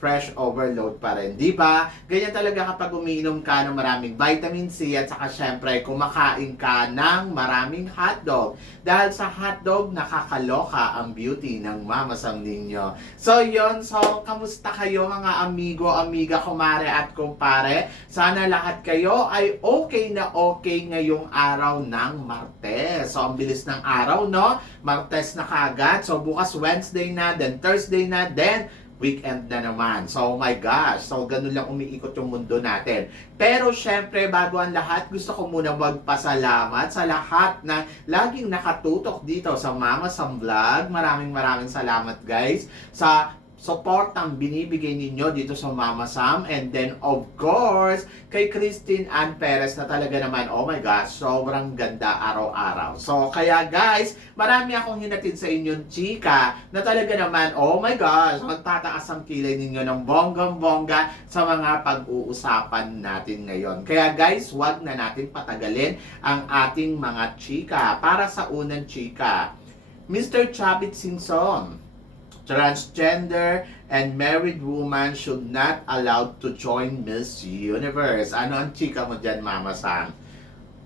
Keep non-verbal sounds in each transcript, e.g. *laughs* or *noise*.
fresh overload pa rin. Di ba? Ganyan talaga kapag umiinom ka ng maraming vitamin C at saka syempre kumakain ka ng maraming hotdog. Dahil sa hotdog, nakakaloka ang beauty ng mamasam ninyo. So yon so kamusta kayo mga amigo, amiga, kumare at kumpare? Sana lahat kayo ay okay na okay ngayong araw ng Martes. So ang bilis ng araw, no? Martes na kagad. So bukas Wednesday na, then Thursday na, then weekend na naman. So, oh my gosh. So, ganun lang umiikot yung mundo natin. Pero, syempre, bago ang lahat, gusto ko muna magpasalamat sa lahat na laging nakatutok dito sa Mama Sam Vlog. Maraming maraming salamat, guys, sa support ang binibigay ninyo dito sa Mama Sam. And then, of course, kay Christine Ann Perez na talaga naman, oh my gosh, sobrang ganda araw-araw. So, kaya guys, marami akong hinatid sa inyong chika na talaga naman, oh my gosh, magtataas ang kilay ninyo ng bonggang-bongga sa mga pag-uusapan natin ngayon. Kaya guys, wag na natin patagalin ang ating mga chika. Para sa unang chika, Mr. Chabit Simpson, transgender and married woman should not allowed to join Miss Universe. Ano ang chika mo dyan, Mama Sam?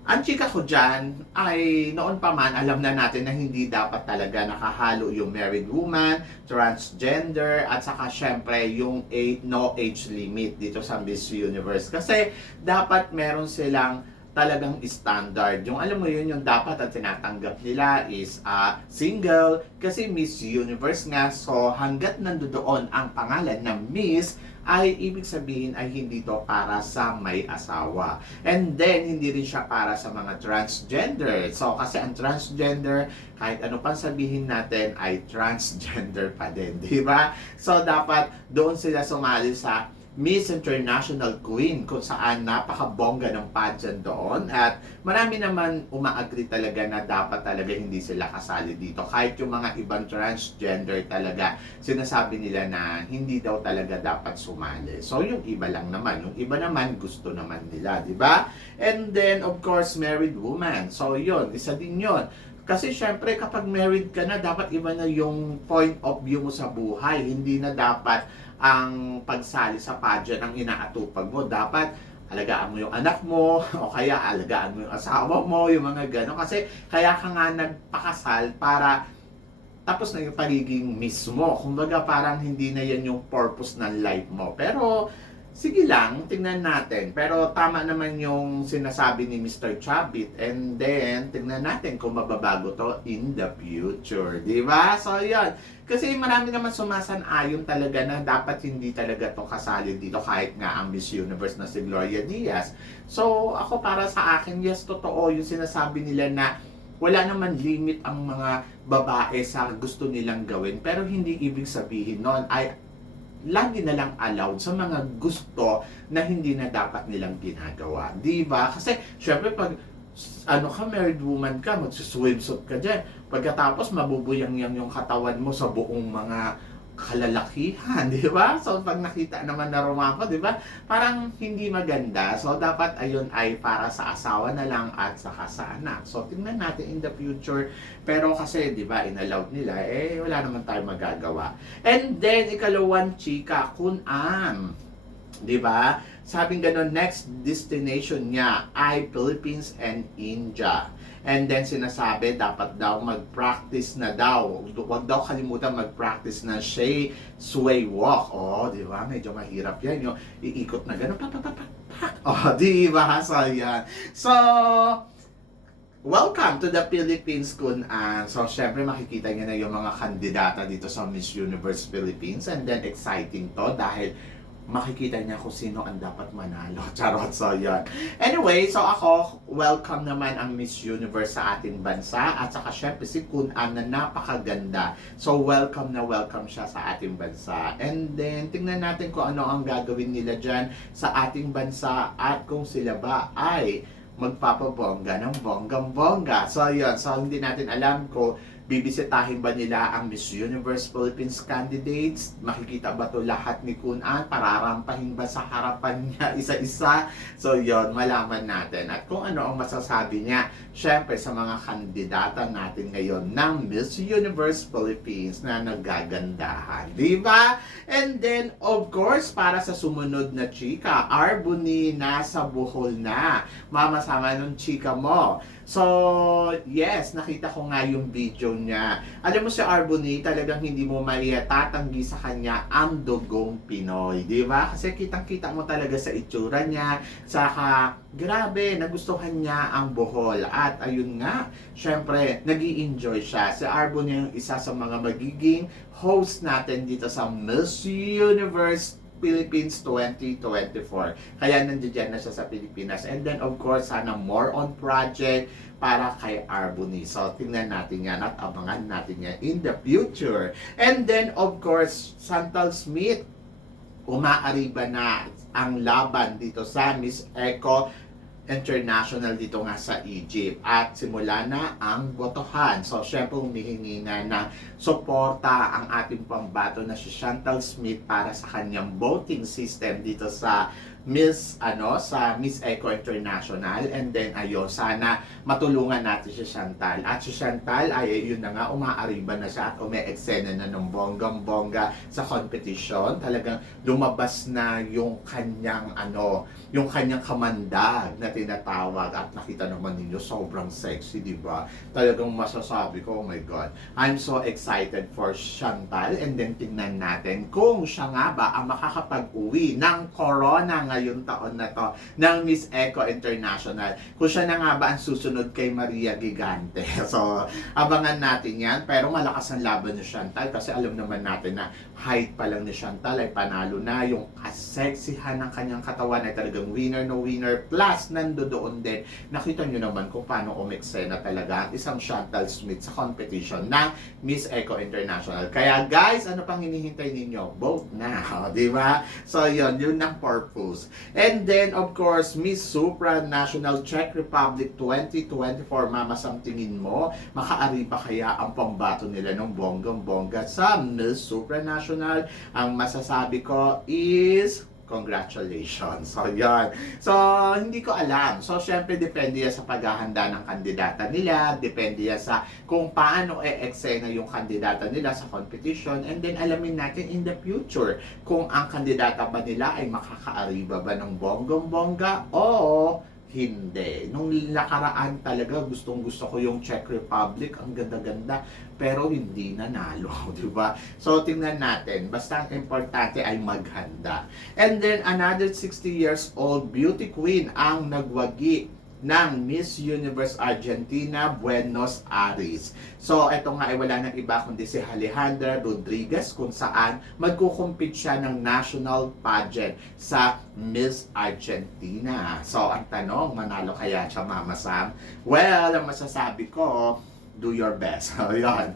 Ang chika ko dyan ay noon pa man alam na natin na hindi dapat talaga nakahalo yung married woman, transgender, at saka syempre yung age, no age limit dito sa Miss Universe. Kasi dapat meron silang talagang standard. Yung alam mo yun, yung dapat at tinatanggap nila is uh, single kasi Miss Universe nga. So hanggat nandoon ang pangalan na Miss, ay ibig sabihin ay hindi to para sa may asawa. And then, hindi rin siya para sa mga transgender. So, kasi ang transgender, kahit ano pang sabihin natin, ay transgender pa din. *laughs* Di ba? So, dapat doon sila sumali sa Miss International Queen kung saan napakabongga ng pageant doon. At marami naman umaagree talaga na dapat talaga hindi sila kasali dito. Kahit yung mga ibang transgender talaga sinasabi nila na hindi daw talaga dapat sumali. So yung iba lang naman. Yung iba naman gusto naman nila di ba? And then of course married woman. So yun isa din yun. Kasi syempre kapag married ka na dapat iba na yung point of view mo sa buhay. Hindi na dapat ang pagsali sa pageant ang inaatupag mo. Dapat alagaan mo yung anak mo *laughs* o kaya alagaan mo yung asawa mo, yung mga gano'n. Kasi kaya ka nga nagpakasal para tapos na yung pagiging mismo. Kumbaga parang hindi na yan yung purpose ng life mo. Pero sige lang, tingnan natin. Pero tama naman yung sinasabi ni Mr. Chabit. And then, tingnan natin kung mababago to in the future. Di ba? So, yan. Kasi marami naman sumasan-ayon talaga na dapat hindi talaga to kasali dito kahit nga ang Miss Universe na si Gloria Diaz. So, ako para sa akin, yes, totoo yung sinasabi nila na wala naman limit ang mga babae sa gusto nilang gawin. Pero hindi ibig sabihin nun ay lagi na lang allowed sa mga gusto na hindi na dapat nilang ginagawa. Di ba? Kasi, syempre, pag ano ka, married woman ka, magsuswimsuit ka dyan. Pagkatapos, mabubuyang-yang yung katawan mo sa buong mga kalalakihan, *laughs* di ba? So, pag nakita naman na rumapa, di ba? Parang hindi maganda. So, dapat ayun ay para sa asawa na lang at saka sa anak. So, tingnan natin in the future. Pero kasi, di ba, inallowed nila, eh, wala naman tayo magagawa. And then, ikalawang chika, kunan. Di ba? Sabing gano'n, next destination niya ay Philippines and India. And then sinasabi, dapat daw mag-practice na daw. Huwag daw kalimutan mag-practice na Shea Sway Walk. Oh, di ba? Medyo mahirap yan. Yung iikot na gano'n. Pa, pa, pa, pa, pa. *laughs* Oh, di ba? So, yan. So, Welcome to the Philippines, Kun An. So, syempre makikita niyo na yung mga kandidata dito sa Miss Universe Philippines. And then, exciting to dahil makikita niya kung sino ang dapat manalo. *laughs* Charot, so yun. Anyway, so ako, welcome naman ang Miss Universe sa ating bansa at saka syempre si Kun An na napakaganda. So welcome na welcome siya sa ating bansa. And then, tingnan natin kung ano ang gagawin nila dyan sa ating bansa at kung sila ba ay magpapabongga ng bonggang-bongga. So, yun. So, hindi natin alam kung bibisitahin ba nila ang Miss Universe Philippines candidates? Makikita ba to lahat ni Kun An? Pararampahin ba sa harapan niya *laughs* isa-isa? So, yon malaman natin. At kung ano ang masasabi niya, syempre sa mga kandidata natin ngayon ng Miss Universe Philippines na nagagandahan. Di ba? And then, of course, para sa sumunod na chika, Arbuni nasa buhol na. Mamasama nung chika mo. So, yes, nakita ko nga yung video niya. Alam mo si Arboni, talagang hindi mo maitatanggi sa kanya ang dugong Pinoy, di ba? Kasi kitang-kita mo talaga sa itsura niya, saka grabe, nagustuhan niya ang Bohol. At ayun nga, syempre, nag enjoy siya. Si Arboni yung isa sa mga magiging host natin dito sa Miss Universe Philippines 2024. Kaya nandiyan na siya sa Pilipinas. And then, of course, sana more on project para kay Arboni. So, tingnan natin yan at abangan natin yan in the future. And then, of course, Santal Smith, umaariba na ang laban dito sa Miss Eco International dito nga sa Egypt at simula na ang botohan. So, syempre humihingi na ng suporta ang ating pambato na si Chantal Smith para sa kanyang voting system dito sa Miss ano sa Miss Eco International and then ayo sana matulungan natin si Chantal. At si Chantal ay yun na nga umaariba na siya at umeeksena na ng bonggang-bongga sa competition. Talagang lumabas na yung kanyang ano yung kanyang kamandag na tinatawag. At nakita naman ninyo sobrang sexy di ba? Talagang masasabi ko oh my god. I'm so excited for Chantal. And then tingnan natin kung siya nga ba ang makakapag-uwi ng corona ngayong taon na to ng Miss Eco International. Kung siya na nga ba ang susunod kay Maria Gigante. *laughs* So, abangan natin yan. Pero malakas ang laban ni Chantal kasi alam naman natin na height pa lang ni Chantal ay panalo na. Yung kaseksihan ng kanyang katawan ay talagang winner no winner. Plus, nandoon din. Nakita nyo naman kung paano umeksena talaga ang isang Chantal Smith sa competition ng Miss Eco International. Kaya guys, ano pang hinihintay ninyo? Vote na, *laughs* di ba? So, yun, yun ang purpose. And then, of course, Miss Supranational Czech Republic 2024, Mama, sa tingin mo, makaari pa kaya ang pambato nila ng bonggang-bongga sa Miss Supranational? Ang masasabi ko is congratulations. So, yan. So, hindi ko alam. So, syempre, depende yan sa paghahanda ng kandidata nila. Depende yan sa kung paano e-eksena yung kandidata nila sa competition. And then, alamin natin in the future kung ang kandidata ba nila ay makakaariba ba ng bonggong-bongga o hindi. Nung nakaraan talaga, gustong gusto ko yung Czech Republic. Ang ganda-ganda. Pero hindi nanalo, *laughs* di ba? So, tingnan natin. Basta ang importante ay maghanda. And then, another 60 years old beauty queen ang nagwagi ng Miss Universe Argentina Buenos Aires. So, ito nga ay wala nang iba kundi si Alejandra Rodriguez kung saan magkukumpit siya ng national pageant sa Miss Argentina. So, ang tanong, manalo kaya siya Mama Sam? Well, ang masasabi ko, do your best. So, *laughs* yun.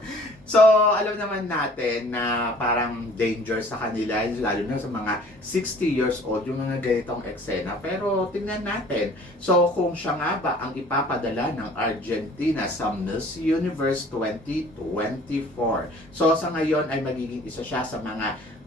So, alam naman natin na parang danger sa kanila, lalo na sa mga 60 years old, yung mga ganitong eksena. Pero, tingnan natin. So, kung siya nga ba ang ipapadala ng Argentina sa Miss Universe 2024. So, sa ngayon ay magiging isa siya sa mga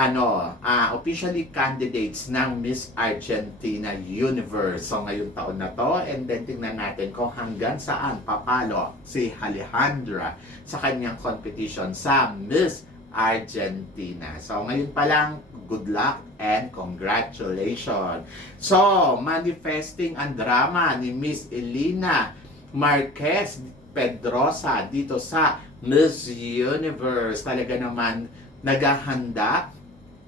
ano, ah officially candidates ng Miss Argentina Universe. So, ngayong taon na to, and then tingnan natin kung hanggang saan papalo si Alejandra sa kanyang competition sa Miss Argentina. So, ngayon pa lang, good luck and congratulations. So, manifesting ang drama ni Miss Elena Marquez Pedrosa dito sa Miss Universe. Talaga naman naghahanda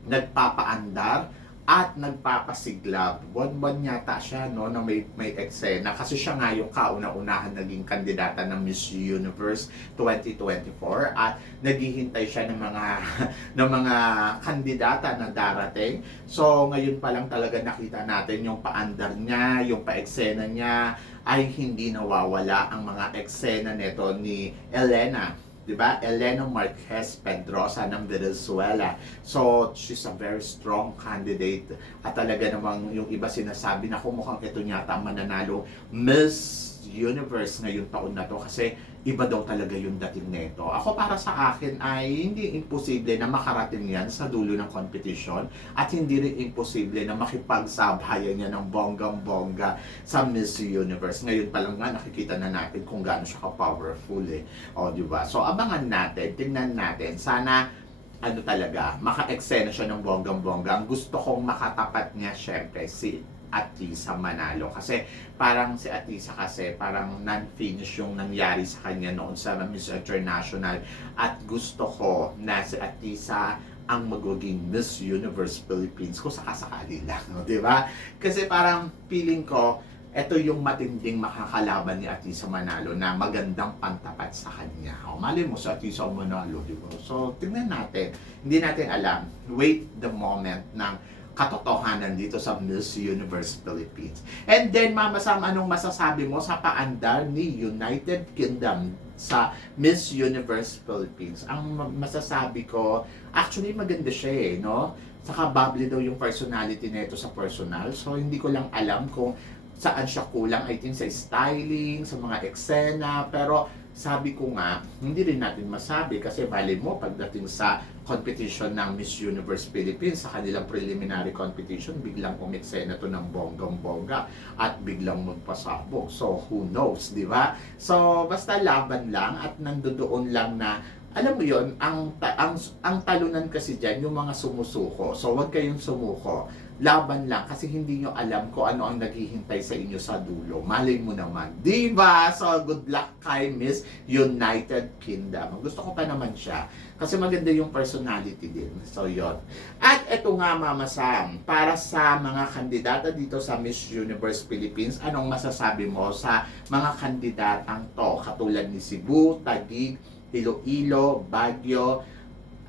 nagpapaandar at nagpapasiglab. Buwan-buwan yata siya no, na may, may eksena kasi siya nga yung kauna-unahan naging kandidata ng Miss Universe 2024 at naghihintay siya ng mga *laughs* ng mga kandidata na darating. So ngayon pa lang talaga nakita natin yung paandar niya, yung paeksena niya ay hindi nawawala ang mga eksena nito ni Elena 'di ba? Elena Marquez Pedrosa ng Venezuela. So, she's a very strong candidate. At talaga namang yung iba sinasabi na kumukhang ito yata mananalo Miss Universe ngayong taon na to kasi iba daw talaga yung dating nito. Ako para sa akin ay hindi imposible na makarating yan sa dulo ng competition at hindi rin imposible na makipagsabayan niya ng bonggang-bongga sa Miss Universe. Ngayon pa lang nga nakikita na natin kung gaano siya ka-powerful eh. O, di ba? So, abangan natin, tingnan natin. Sana ano talaga, maka-eksena siya ng bonggang-bongga. Ang gusto kong makatapat niya, syempre, si Atisa Manalo. Kasi parang si Atisa kasi parang non-finish yung nangyari sa kanya noon sa Miss International. At gusto ko na si Atisa ang magiging Miss Universe Philippines kung sakasakali lang, no? di ba? Kasi parang feeling ko, ito yung matinding makakalaban ni Atisa Manalo na magandang pantapat sa kanya. O, mali mo sa Atisa Manalo, di ba? So, tingnan natin. Hindi natin alam. Wait the moment ng katotohanan dito sa Miss Universe Philippines. And then, Mama Sam, anong masasabi mo sa paandar ni United Kingdom sa Miss Universe Philippines? Ang ma- masasabi ko, actually maganda siya eh, no? Saka bubbly daw yung personality nito sa personal. So, hindi ko lang alam kung saan siya kulang. I think sa styling, sa mga eksena. Pero sabi ko nga, hindi rin natin masabi kasi bali mo pagdating sa competition ng Miss Universe Philippines sa kanilang preliminary competition, biglang umeksena to ng bonggang-bongga at biglang magpasabog. So, who knows, di ba? So, basta laban lang at nandoon lang na alam mo yon ang, ang ang talunan kasi diyan yung mga sumusuko. So, wag kayong sumuko laban lang kasi hindi nyo alam kung ano ang naghihintay sa inyo sa dulo. Malay mo naman. Di ba? So, good luck kay Miss United Kingdom. Gusto ko pa naman siya kasi maganda yung personality din. So, yon At eto nga, Mama Sam, para sa mga kandidata dito sa Miss Universe Philippines, anong masasabi mo sa mga kandidatang to? Katulad ni Cebu, Taguig, Iloilo, Baguio,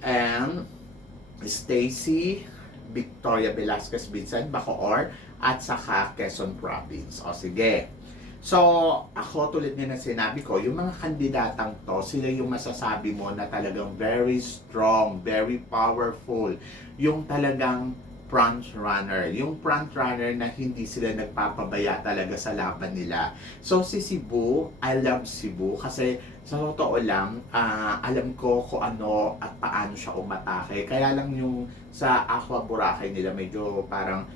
and Stacy, Victoria Velasquez Vincent, Bacoor, at saka Quezon Province. O sige. So, ako tulad nga ng sinabi ko, yung mga kandidatang to, sila yung masasabi mo na talagang very strong, very powerful. Yung talagang front runner. Yung front runner na hindi sila nagpapabaya talaga sa laban nila. So si Cebu, I love Cebu kasi sa totoo lang, ah, alam ko kung ano at paano siya umatake. Kaya lang yung sa Aqua Boracay nila medyo parang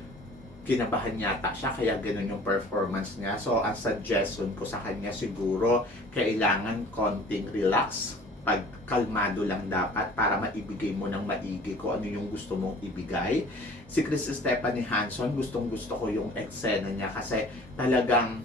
kinabahan yata siya kaya ganun yung performance niya. So ang suggestion ko sa kanya siguro kailangan konting relax pag kalmado lang dapat para maibigay mo ng maigi kung ano yung gusto mong ibigay. Si Chris Stephanie Hanson, gustong gusto ko yung eksena niya kasi talagang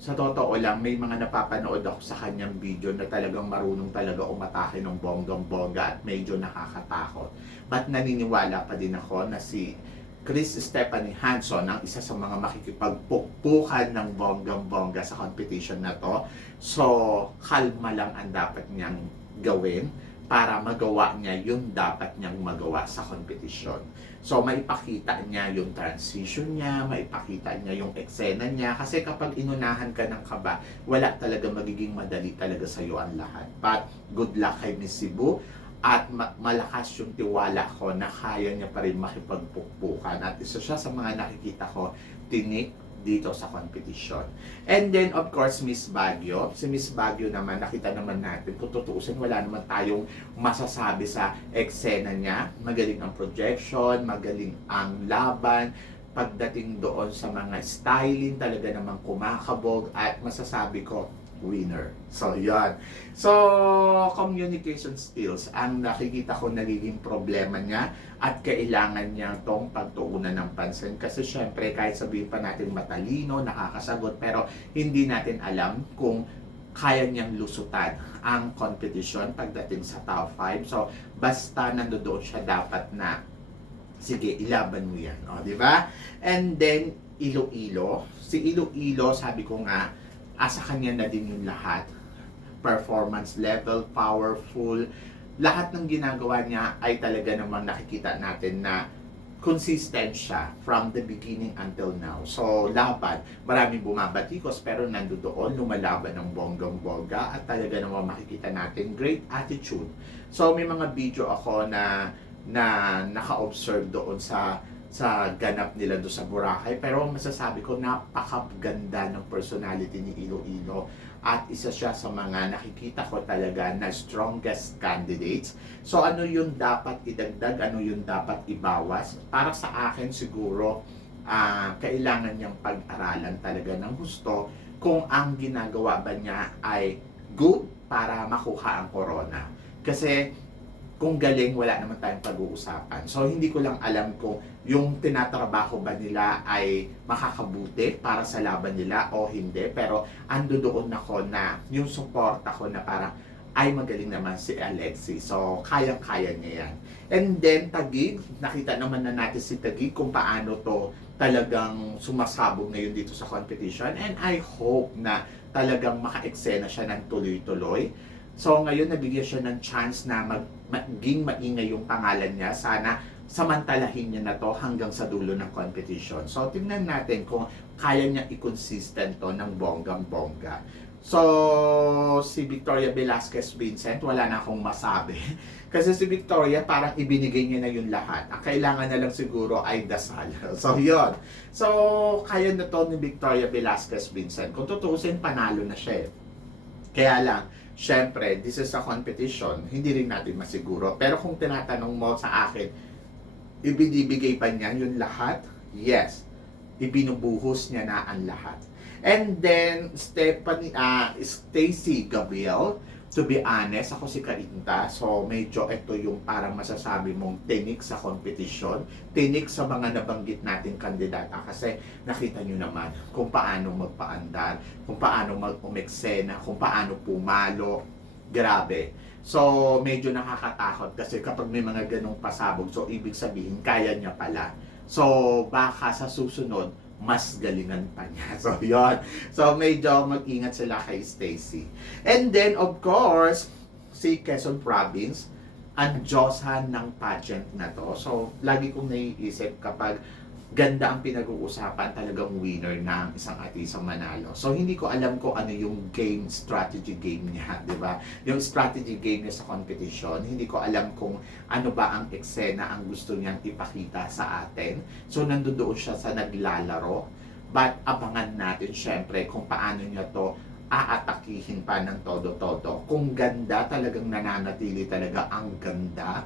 sa totoo lang, may mga napapanood ako sa kanyang video na talagang marunong talaga umatake ng bonggang-bongga at medyo nakakatakot. But naniniwala pa din ako na si Chris Stephanie Hanson ang isa sa mga makikipagpukpukan ng bonggang-bongga sa competition na to. So, kalma lang ang dapat niyang gawin para magawa niya yung dapat niyang magawa sa competition. So, maipakita niya yung transition niya, maipakita niya yung eksena niya. Kasi kapag inunahan ka ng kaba, wala talaga magiging madali talaga sa iyo ang lahat. But, good luck kay Miss Cebu at ma- malakas yung tiwala ko na kaya niya pa rin makipagpukpukan. At isa siya sa mga nakikita ko, tinik dito sa competition. And then, of course, Miss Baguio. Si Miss Baguio naman, nakita naman natin, kung tutuusin, wala naman tayong masasabi sa eksena niya. Magaling ang projection, magaling ang laban, pagdating doon sa mga styling, talaga namang kumakabog, at masasabi ko, winner. So, yan. So, communication skills, ang nakikita ko nagiging problema niya at kailangan niya tong pagtuunan ng pansin. Kasi syempre, kahit sabihin pa natin matalino, nakakasagot, pero hindi natin alam kung kaya niyang lusutan ang competition pagdating sa top 5. So, basta nandoon siya dapat na Sige, ilaban mo yan. O, di ba? And then, Iloilo. Si Iloilo, sabi ko nga, asa kanya na din yung lahat. Performance level, powerful. Lahat ng ginagawa niya ay talaga namang nakikita natin na consistent siya from the beginning until now. So, laban. Maraming bumabatikos pero nandoon, lumalaban ng bonggang-bongga at talaga naman makikita natin great attitude. So, may mga video ako na na naka-observe doon sa sa ganap nila doon sa Boracay. Pero masasabi ko, napakaganda ng personality ni Iloilo. At isa siya sa mga nakikita ko talaga na strongest candidates. So ano yung dapat idagdag, ano yung dapat ibawas? Para sa akin siguro, ah, kailangan niyang pag-aralan talaga ng gusto kung ang ginagawa ba niya ay good para makuha ang corona. Kasi kung galing, wala naman tayong pag-uusapan. So, hindi ko lang alam kung yung tinatrabaho ba nila ay makakabuti para sa laban nila o hindi. Pero, ando doon ako na yung support ako na parang, ay magaling naman si Alexi. So, kayang-kaya niya yan. And then, Tagig, nakita naman na natin si Tagig kung paano to talagang sumasabog ngayon dito sa competition. And I hope na talagang maka-eksena siya ng tuloy-tuloy. So ngayon nabigyan siya ng chance na mag, maging maingay yung pangalan niya. Sana samantalahin niya na to hanggang sa dulo ng competition. So tingnan natin kung kaya niya i-consistent to ng bonggang-bongga. So si Victoria Velasquez Vincent, wala na akong masabi. *laughs* Kasi si Victoria parang ibinigay niya na yung lahat. Ang kailangan na lang siguro ay dasal. *laughs* So yon. So kaya na to ni Victoria Velasquez Vincent. Kung tutusin, panalo na siya eh. Kaya lang, syempre, this is a competition, hindi rin natin masiguro. Pero kung tinatanong mo sa akin, ibinibigay pa niya yung lahat? Yes. Ibinubuhos niya na ang lahat. And then, Stephanie, ah Stacy Gabriel, to be honest, ako si Kainta, so medyo ito yung parang masasabi mong tinik sa competition, tinik sa mga nabanggit nating kandidata kasi nakita nyo naman kung paano magpaandar, kung paano mag-umeksena, kung paano pumalo, grabe. So, medyo nakakatakot kasi kapag may mga ganong pasabog, so ibig sabihin, kaya niya pala. So, baka sa susunod, mas galingan pa niya. *laughs* So, yon So, medyo mag-ingat sila kay Stacy. And then, of course, si Quezon Province, ang Diyosan ng pageant na to. So, lagi kong naiisip kapag ganda ang pinag-uusapan, talagang winner na ang isang atisang manalo. So, hindi ko alam kung ano yung game, strategy game niya, *laughs* di ba? Yung strategy game niya sa competition, hindi ko alam kung ano ba ang eksena ang gusto niyang ipakita sa atin. So, nandoon siya sa naglalaro. But, abangan natin syempre kung paano niya to aatakihin pa ng todo-todo. Kung ganda, talagang nananatili talaga ang ganda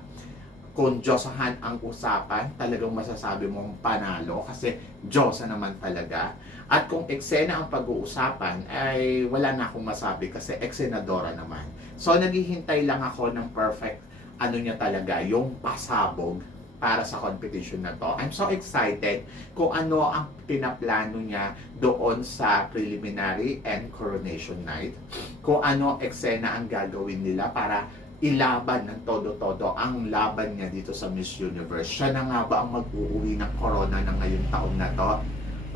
kung Diyosahan ang usapan, talagang masasabi mong panalo kasi Diyosa naman talaga. At kung eksena ang pag-uusapan, ay wala na akong masabi kasi eksenadora naman. So naghihintay lang ako ng perfect ano niya talaga, yung pasabog para sa competition na to. I'm so excited kung ano ang pinaplano niya doon sa preliminary and coronation night. Kung ano eksena ang gagawin nila para ilaban ng todo-todo ang laban niya dito sa Miss Universe. Siya na nga ba ang mag-uuwi ng corona na ngayong taon na to?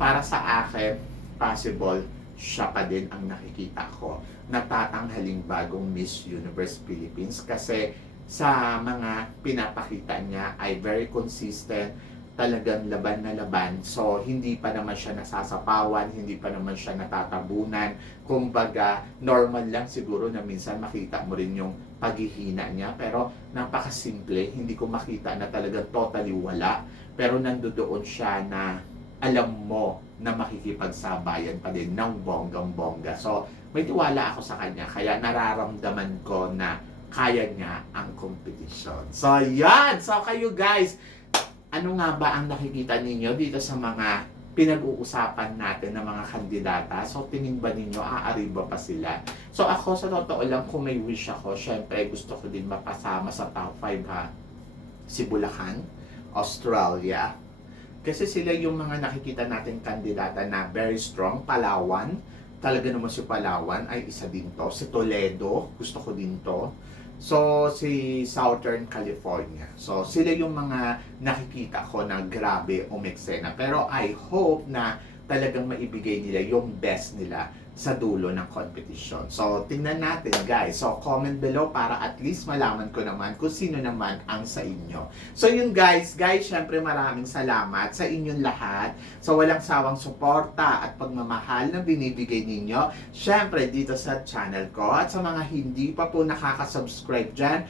Para sa akin, possible, siya pa din ang nakikita ko na tatanghaling bagong Miss Universe Philippines kasi sa mga pinapakita niya ay very consistent, talagang laban na laban. So, hindi pa naman siya nasasapawan, hindi pa naman siya natatabunan. Kumbaga, normal lang siguro na minsan makita mo rin yung paghihina niya. Pero, napakasimple. Hindi ko makita na talagang totally wala. Pero, nandoon siya na alam mo na makikipagsabayan pa din ng bonggang-bongga. So, may tiwala ako sa kanya. Kaya nararamdaman ko na kaya niya ang competition. So, yan! So, kayo guys, ano nga ba ang nakikita ninyo dito sa mga pinag-uusapan natin ng mga kandidata? So, tingin ba ninyo, aari ba pa sila? So, ako sa totoo lang, kung may wish ako, syempre gusto ko din mapasama sa top 5 ha. Si Bulacan, Australia. Kasi sila yung mga nakikita natin kandidata na very strong. Palawan, talaga naman si Palawan ay isa din to. Si Toledo, gusto ko din to. So, si Southern California. So, sila yung mga nakikita ko na grabe umeksena. Pero I hope na talagang maibigay nila yung best nila sa dulo ng competition. So, tingnan natin guys. So, comment below para at least malaman ko naman kung sino naman ang sa inyo. So, yun guys. Guys, syempre maraming salamat sa inyong lahat sa walang sawang suporta at pagmamahal na binibigay ninyo. Syempre, dito sa channel ko. At sa mga hindi pa po nakaka-subscribe dyan,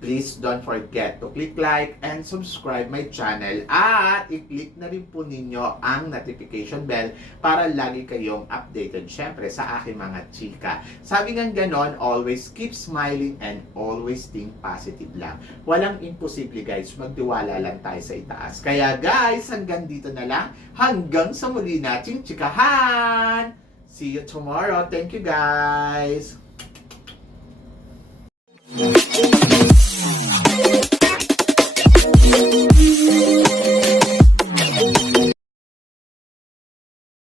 please don't forget to click like and subscribe my channel at i-click na rin po ninyo ang notification bell para lagi kayong updated syempre sa aking mga chika. Sabi nga ganon, always keep smiling and always think positive lang. Walang imposible guys, magtiwala lang tayo sa itaas. Kaya guys, hanggang dito na lang, hanggang sa muli nating chikahan! See you tomorrow. Thank you guys!